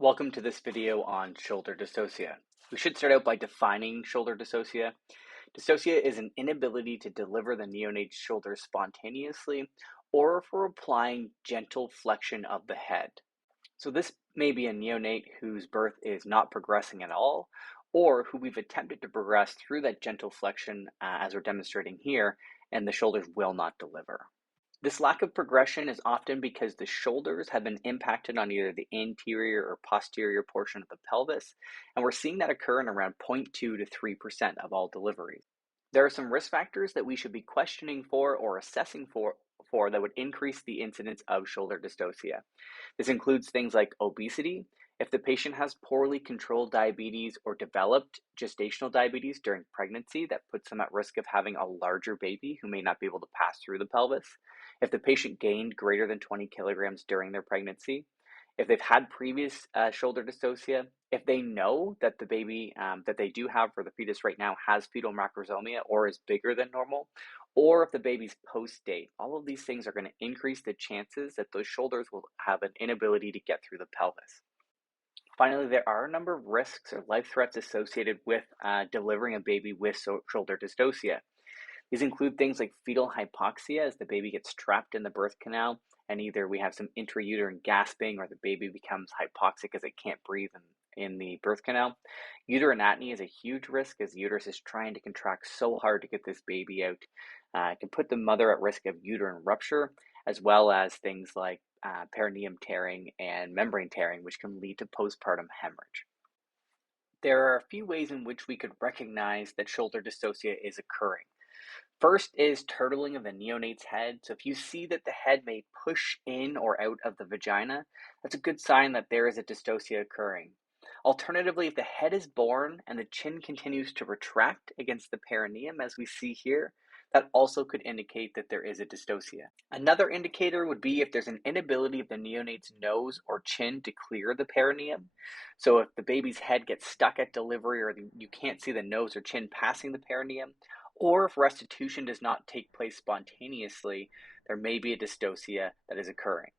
Welcome to this video on shoulder dystocia. We should start out by defining shoulder dystocia. Dystocia is an inability to deliver the neonate's shoulder spontaneously or for applying gentle flexion of the head. So this may be a neonate whose birth is not progressing at all, or who we've attempted to progress through that gentle flexion as we're demonstrating here, and the shoulders will not deliver. This lack of progression is often because the shoulders have been impacted on either the anterior or posterior portion of the pelvis, and we're seeing that occur in around 0.2 to 3% of all deliveries. There are some risk factors that we should be questioning for or assessing for that would increase the incidence of shoulder dystocia. This includes things like obesity. If the patient has poorly controlled diabetes or developed gestational diabetes during pregnancy, that puts them at risk of having a larger baby who may not be able to pass through the pelvis. If the patient gained greater than 20 kilograms during their pregnancy, if they've had previous shoulder dystocia, if they know that the baby that they do have for the fetus right now has fetal macrosomia or is bigger than normal, or if the baby's post-date, all of these things are going to increase the chances that those shoulders will have an inability to get through the pelvis. Finally, there are a number of risks or life threats associated with delivering a baby with shoulder dystocia. These include things like fetal hypoxia as the baby gets trapped in the birth canal, and either we have some intrauterine gasping or the baby becomes hypoxic as it can't breathe in the birth canal. Uterine atony is a huge risk as the uterus is trying to contract so hard to get this baby out. It can put the mother at risk of uterine rupture, as well as things like perineum tearing and membrane tearing, which can lead to postpartum hemorrhage. There are a few ways in which we could recognize that shoulder dystocia is occurring. First is turtling of the neonate's head. So if you see that the head may push in or out of the vagina, that's a good sign that there is a dystocia occurring. Alternatively, if the head is born and the chin continues to retract against the perineum, as we see here, that also could indicate that there is a dystocia. Another indicator would be if there's an inability of the neonate's nose or chin to clear the perineum. So if the baby's head gets stuck at delivery or you can't see the nose or chin passing the perineum, or if restitution does not take place spontaneously, there may be a dystocia that is occurring.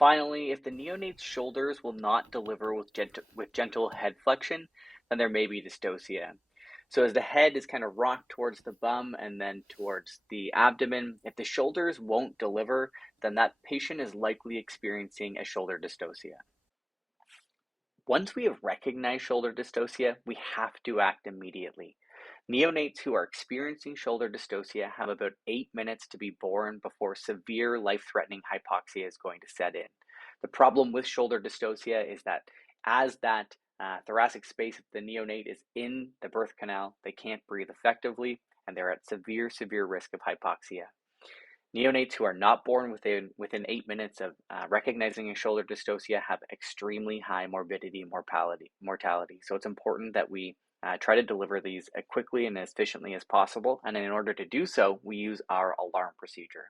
Finally, if the neonate's shoulders will not deliver with gentle head flexion, then there may be dystocia. So as the head is kind of rocked towards the bum and then towards the abdomen, if the shoulders won't deliver, then that patient is likely experiencing a shoulder dystocia. Once we have recognized shoulder dystocia, we have to act immediately. Neonates who are experiencing shoulder dystocia have about 8 minutes to be born before severe life-threatening hypoxia is going to set in. The problem with shoulder dystocia is that as that thoracic space of the neonate is in the birth canal, they can't breathe effectively, and they're at severe risk of hypoxia. Neonates who are not born within 8 minutes of recognizing a shoulder dystocia have extremely high morbidity and mortality. So it's important that we try to deliver these as quickly and as efficiently as possible. And in order to do so, we use our alarm procedure.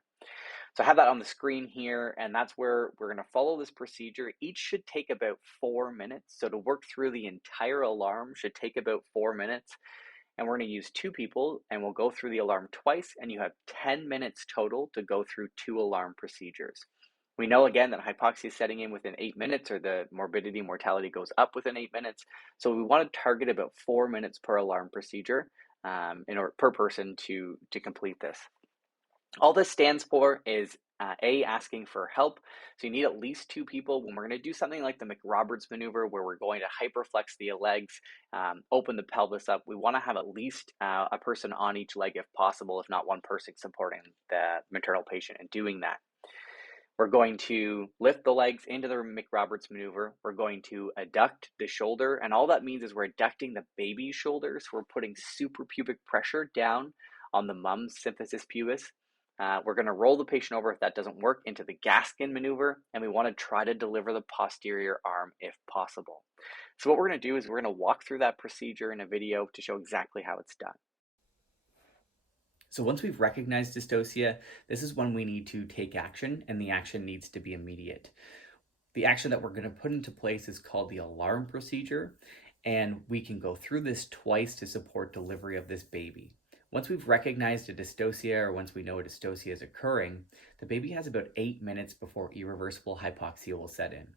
So I have that on the screen here, and that's where we're going to follow this procedure. Each should take about 4 minutes. So to work through the entire alarm should take about 4 minutes. And we're going to use 2 people, and we'll go through the alarm twice, and you have 10 minutes total to go through 2 alarm procedures. We know again that hypoxia is setting in within 8 minutes, or the morbidity and mortality goes up within 8 minutes. So we want to target about 4 minutes per alarm procedure per person to complete this. All this stands for is asking for help. So you need at least 2 people. When we're going to do something like the McRoberts maneuver, where we're going to hyperflex the legs, open the pelvis up, we want to have at least a person on each leg if possible, if not one person supporting the maternal patient in doing that. We're going to lift the legs into the McRoberts maneuver. We're going to adduct the shoulder, and all that means is we're adducting the baby's shoulders. We're putting suprapubic pressure down on the mom's symphysis pubis. We're going to roll the patient over if that doesn't work into the Gaskin maneuver, and we want to try to deliver the posterior arm if possible. So what we're going to do is we're going to walk through that procedure in a video to show exactly how it's done. So once we've recognized dystocia, this is when we need to take action, and the action needs to be immediate. The action that we're going to put into place is called the alarm procedure, and we can go through this twice to support delivery of this baby. Once we've recognized a dystocia, or once we know a dystocia is occurring, the baby has about 8 minutes before irreversible hypoxia will set in.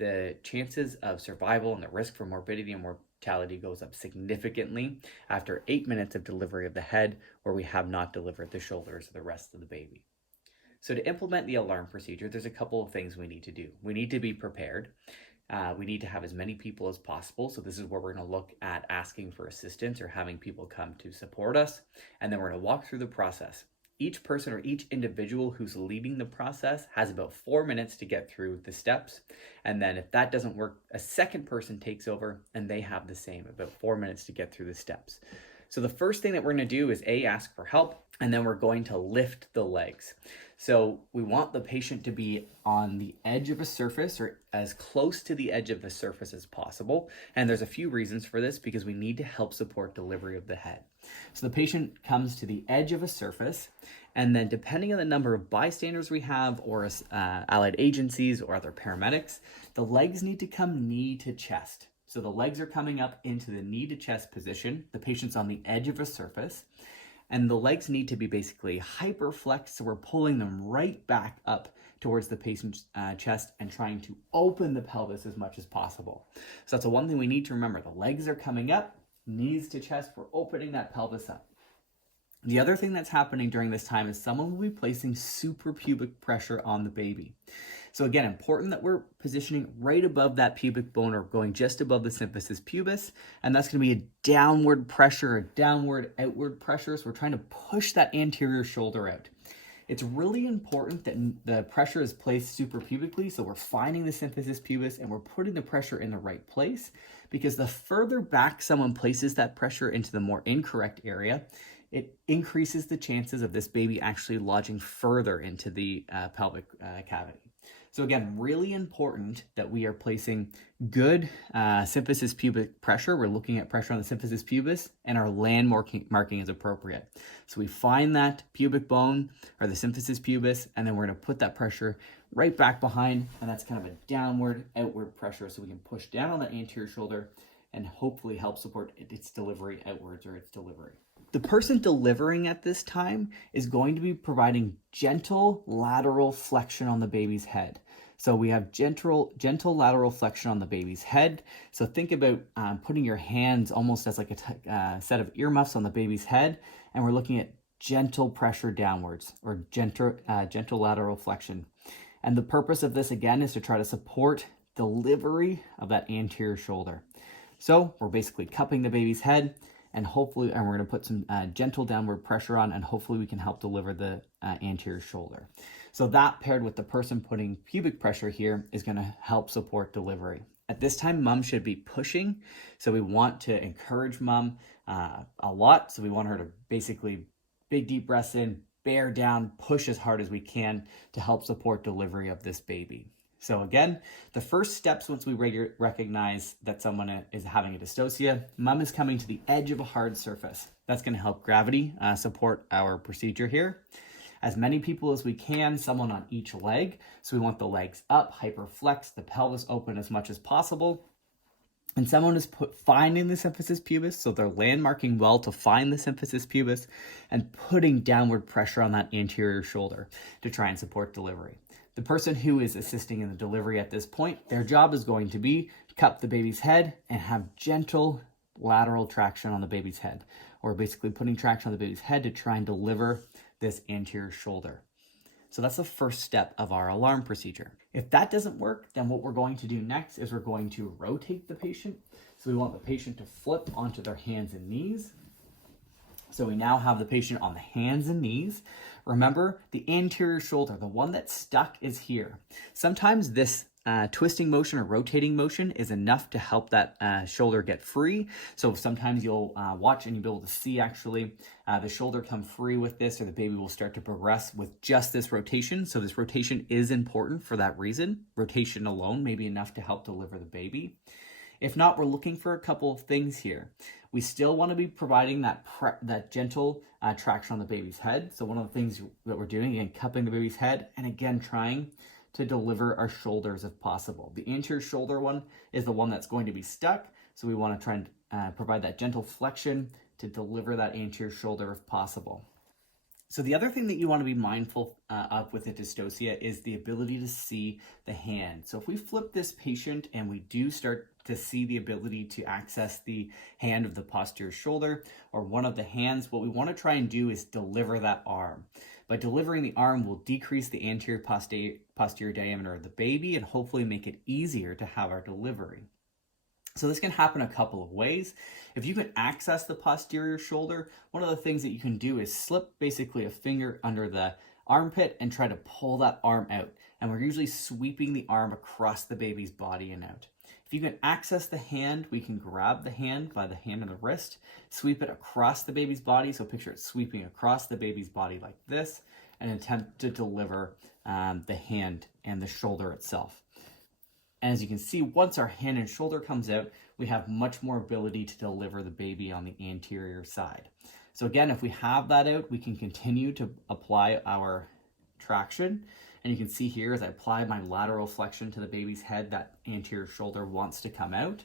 the chances of survival and the risk for morbidity and mortality goes up significantly after 8 minutes of delivery of the head, or we have not delivered the shoulders or the rest of the baby. So to implement the alarm procedure, there's a couple of things we need to do. We need to be prepared. We need to have as many people as possible. So this is where we're going to look at asking for assistance or having people come to support us. And then we're going to walk through the process. Each person or each individual who's leading the process has about 4 minutes to get through the steps. And then if that doesn't work, a second person takes over and they have the same, about 4 minutes to get through the steps. So the first thing that we're going to do is ask for help, and then we're going to lift the legs. So we want the patient to be on the edge of a surface or as close to the edge of the surface as possible. And there's a few reasons for this, because we need to help support delivery of the head. So the patient comes to the edge of a surface, and then depending on the number of bystanders we have or allied agencies or other paramedics, the legs need to come knee to chest. So the legs are coming up into the knee to chest position. The patient's on the edge of a surface, and the legs need to be basically hyperflexed. So we're pulling them right back up towards the patient's chest and trying to open the pelvis as much as possible. So that's the one thing we need to remember. The legs are coming up, knees to chest. We're opening that pelvis up. The other thing that's happening during this time is someone will be placing suprapubic pressure on the baby. So again, important that we're positioning right above that pubic bone or going just above the symphysis pubis. And that's going to be a downward pressure, a downward outward pressure. So we're trying to push that anterior shoulder out. It's really important that the pressure is placed suprapubically. So we're finding the symphysis pubis and we're putting the pressure in the right place, because the further back someone places that pressure into the more incorrect area, it increases the chances of this baby actually lodging further into the pelvic cavity. So again, really important that we are placing good symphysis pubic pressure. We're looking at pressure on the symphysis pubis, and our landmarking is appropriate. So we find that pubic bone or the symphysis pubis, and then we're going to put that pressure right back behind, and that's kind of a downward, outward pressure, so we can push down on the anterior shoulder and hopefully help support its delivery outwards or its delivery. The person delivering at this time is going to be providing gentle lateral flexion on the baby's head. So we have gentle lateral flexion on the baby's head. So think about putting your hands almost as like a set of earmuffs on the baby's head, and we're looking at gentle pressure downwards, or gentle lateral flexion. And the purpose of this, again, is to try to support delivery of that anterior shoulder. So we're basically cupping the baby's head, and we're going to put some gentle downward pressure on, and hopefully we can help deliver the anterior shoulder. So that, paired with the person putting pubic pressure here, is going to help support delivery. At this time, mom should be pushing. So we want to encourage mom a lot. So we want her to basically big deep breaths in, bear down, push as hard as we can to help support delivery of this baby. So again, the first steps once we recognize that someone is having a dystocia, mom is coming to the edge of a hard surface. That's going to help gravity support our procedure here. As many people as we can, someone on each leg. So we want the legs up, hyperflexed, the pelvis open as much as possible. And someone is finding the symphysis pubis, so they're landmarking well to find the symphysis pubis and putting downward pressure on that anterior shoulder to try and support delivery. The person who is assisting in the delivery at this point, their job is going to be to cup the baby's head and have gentle lateral traction on the baby's head, or basically putting traction on the baby's head to try and deliver this anterior shoulder. So that's the first step of our alarm procedure. If that doesn't work, then what we're going to do next is we're going to rotate the patient. So we want the patient to flip onto their hands and knees. So we now have the patient on the hands and knees. Remember, the anterior shoulder, the one that's stuck, is here. Sometimes this twisting motion or rotating motion is enough to help that shoulder get free. So sometimes you'll watch and you'll be able to see actually the shoulder come free with this, or the baby will start to progress with just this rotation. So this rotation is important for that reason. Rotation alone may be enough to help deliver the baby. If not, we're looking for a couple of things here. We still want to be providing that gentle traction on the baby's head. So one of the things that we're doing, again, cupping the baby's head, and again, trying to deliver our shoulders if possible. The anterior shoulder one is the one that's going to be stuck. So we want to try and provide that gentle flexion to deliver that anterior shoulder if possible. So the other thing that you want to be mindful of with a dystocia is the ability to see the hand. So if we flip this patient and we do start to see the ability to access the hand of the posterior shoulder or one of the hands, what we want to try and do is deliver that arm. By delivering the arm, we'll decrease the anterior posterior diameter of the baby and hopefully make it easier to have our delivery. So this can happen a couple of ways. If you can access the posterior shoulder, one of the things that you can do is slip basically a finger under the armpit and try to pull that arm out. And we're usually sweeping the arm across the baby's body and out. If you can access the hand, we can grab the hand by the hand and the wrist, sweep it across the baby's body. So picture it sweeping across the baby's body like this, and attempt to deliver the hand and the shoulder itself. And as you can see, once our hand and shoulder comes out, we have much more ability to deliver the baby on the anterior side. So again, if we have that out, we can continue to apply our traction. And you can see here as I apply my lateral flexion to the baby's head, that anterior shoulder wants to come out.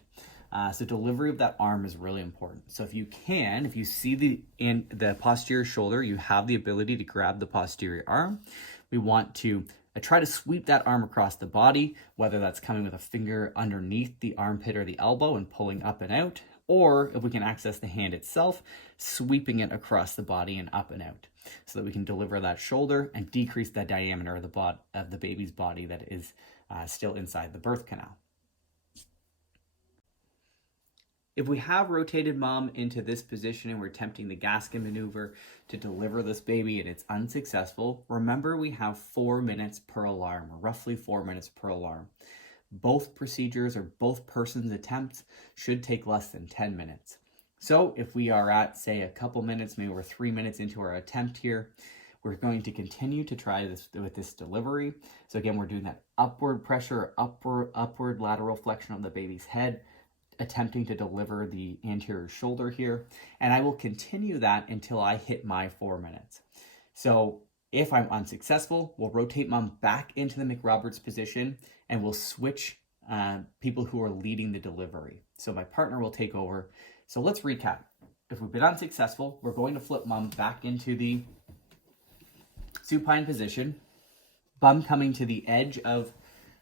So delivery of that arm is really important. So if you see the posterior shoulder, you have the ability to grab the posterior arm. We want to try to sweep that arm across the body, whether that's coming with a finger underneath the armpit or the elbow and pulling up and out, or if we can access the hand itself, sweeping it across the body and up and out, so that we can deliver that shoulder and decrease the diameter of the baby's body that is still inside the birth canal. If we have rotated mom into this position and we're attempting the gasket maneuver to deliver this baby and it's unsuccessful, remember we have 4 minutes per alarm, or roughly 4 minutes per alarm. Both procedures or both persons' attempts should take less than 10 minutes. So if we are at, say, a couple minutes, maybe we're 3 minutes into our attempt here, we're going to continue to try this with this delivery. So again, we're doing that upward pressure, upward lateral flexion of the baby's head, attempting to deliver the anterior shoulder here, and I will continue that until I hit my 4 minutes. So if I'm unsuccessful, we'll rotate mom back into the McRoberts position and we'll switch people who are leading the delivery. So my partner will take over. So let's recap. If we've been unsuccessful, we're going to flip mom back into the supine position, bum coming to the edge of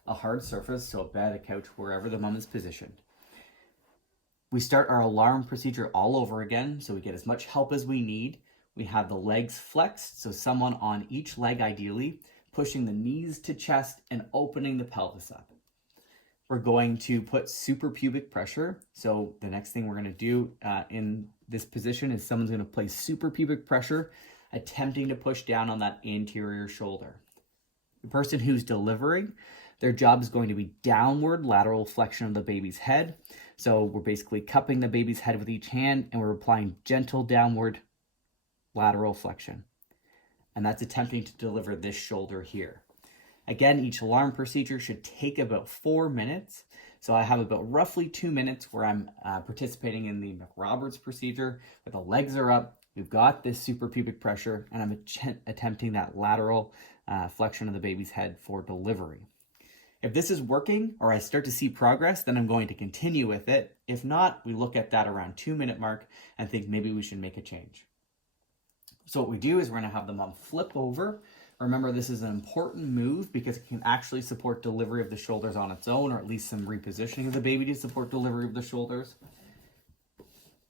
a hard surface, so a bed, a couch, wherever the mom is positioned. We start our alarm procedure all over again, so we get as much help as we need. We have the legs flexed, so someone on each leg ideally, pushing the knees to chest and opening the pelvis up. We're going to put suprapubic pressure. So the next thing we're going to do in this position is someone's going to place suprapubic pressure, attempting to push down on that anterior shoulder. The person who's delivering, their job is going to be downward lateral flexion of the baby's head. So we're basically cupping the baby's head with each hand and we're applying gentle downward lateral flexion. And that's attempting to deliver this shoulder here. Again, each alarm procedure should take about 4 minutes. So I have about roughly 2 minutes where I'm participating in the McRoberts procedure, where the legs are up, we've got this suprapubic pressure, and I'm attempting that lateral flexion of the baby's head for delivery. If this is working or I start to see progress, then I'm going to continue with it. If not, we look at that around 2 minute mark and think maybe we should make a change. So what we do is we're going to have the mom flip over. Remember, this is an important move because it can actually support delivery of the shoulders on its own, or at least some repositioning of the baby to support delivery of the shoulders.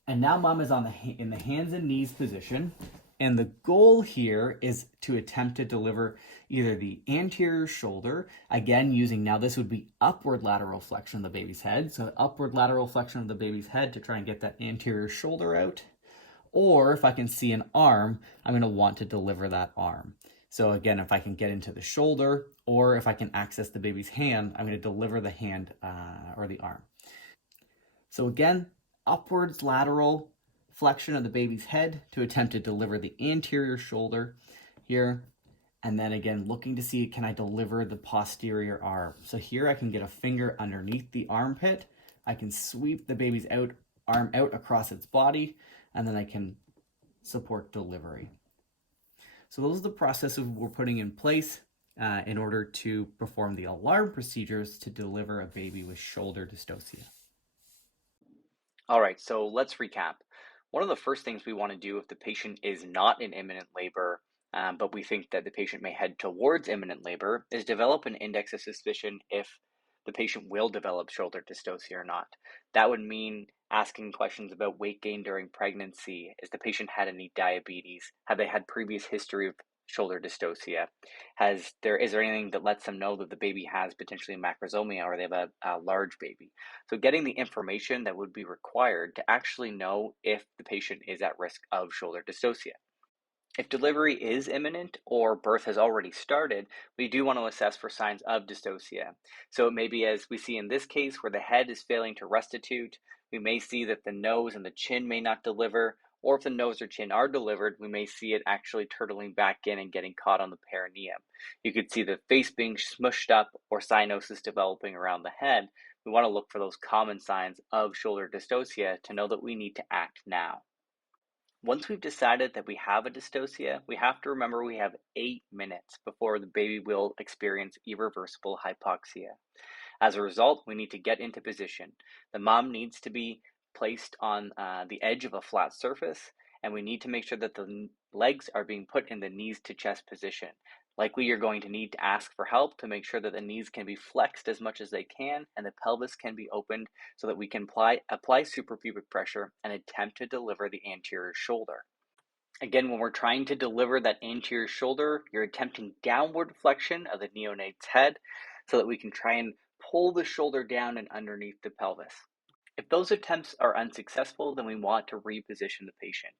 And now mom is in the hands and knees position. And the goal here is to attempt to deliver either the anterior shoulder, again, using now this would be upward lateral flexion of the baby's head. So upward lateral flexion of the baby's head to try and get that anterior shoulder out. Or if I can see an arm, I'm going to want to deliver that arm. So again, if I can get into the shoulder, or if I can access the baby's hand, I'm going to deliver the hand or the arm. So again, upwards lateral flexion of the baby's head to attempt to deliver the anterior shoulder here. And then again, looking to see, can I deliver the posterior arm? So here I can get a finger underneath the armpit. I can sweep the baby's arm out across its body, and then I can support delivery. So those are the processes we're putting in place in order to perform the alarm procedures to deliver a baby with shoulder dystocia. All right, so let's recap. One of the first things we want to do if the patient is not in imminent labor but we think that the patient may head towards imminent labor, is develop an index of suspicion if the patient will develop shoulder dystocia or not. That would mean asking questions about weight gain during pregnancy. Has the patient had any diabetes? Have they had previous history of shoulder dystocia? Is there anything that lets them know that the baby has potentially macrosomia or they have a large baby? So getting the information that would be required to actually know if the patient is at risk of shoulder dystocia. If delivery is imminent or birth has already started, we do want to assess for signs of dystocia. So it may be, as we see in this case, where the head is failing to restitute. We may see that the nose and the chin may not deliver, or if the nose or chin are delivered, we may see it actually turtling back in and getting caught on the perineum. You could see the face being smushed up or cyanosis developing around the head. We want to look for those common signs of shoulder dystocia to know that we need to act now. Once we've decided that we have a dystocia, we have to remember we have 8 minutes before the baby will experience irreversible hypoxia. As a result, we need to get into position. The mom needs to be placed on the edge of a flat surface, and we need to make sure that the legs are being put in the knees to chest position. Likely, you're going to need to ask for help to make sure that the knees can be flexed as much as they can and the pelvis can be opened so that we can apply suprapubic pressure and attempt to deliver the anterior shoulder. Again, when we're trying to deliver that anterior shoulder, you're attempting downward flexion of the neonate's head so that we can try and pull the shoulder down and underneath the pelvis. If those attempts are unsuccessful, then we want to reposition the patient.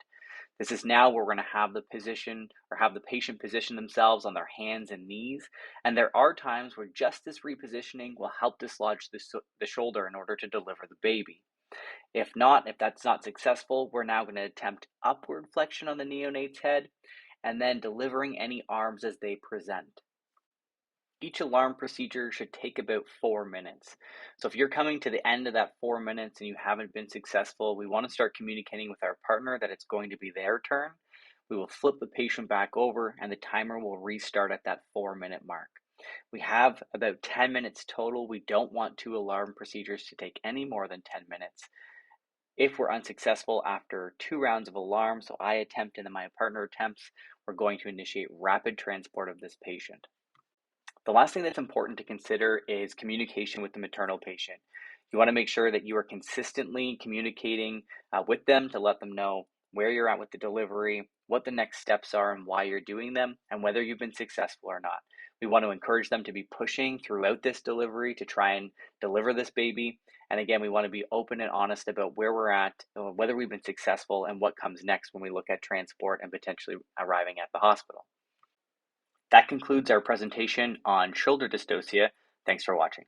This is now where we're going to have the patient position themselves on their hands and knees. And there are times where just this repositioning will help dislodge the shoulder in order to deliver the baby. If that's not successful, we're now going to attempt upward flexion on the neonate's head and then delivering any arms as they present. Each alarm procedure should take about 4 minutes. So if you're coming to the end of that 4 minutes and you haven't been successful, we want to start communicating with our partner that it's going to be their turn. We will flip the patient back over and the timer will restart at that 4-minute mark. We have about 10 minutes total. We don't want 2 alarm procedures to take any more than 10 minutes. If we're unsuccessful after 2 rounds of alarm, so I attempt and then my partner attempts, we're going to initiate rapid transport of this patient. The last thing that's important to consider is communication with the maternal patient. You want to make sure that you are consistently communicating with them to let them know where you're at with the delivery, what the next steps are and why you're doing them, and whether you've been successful or not. We want to encourage them to be pushing throughout this delivery to try and deliver this baby. And again, we want to be open and honest about where we're at, whether we've been successful, and what comes next when we look at transport and potentially arriving at the hospital. That concludes our presentation on shoulder dystocia. Thanks for watching.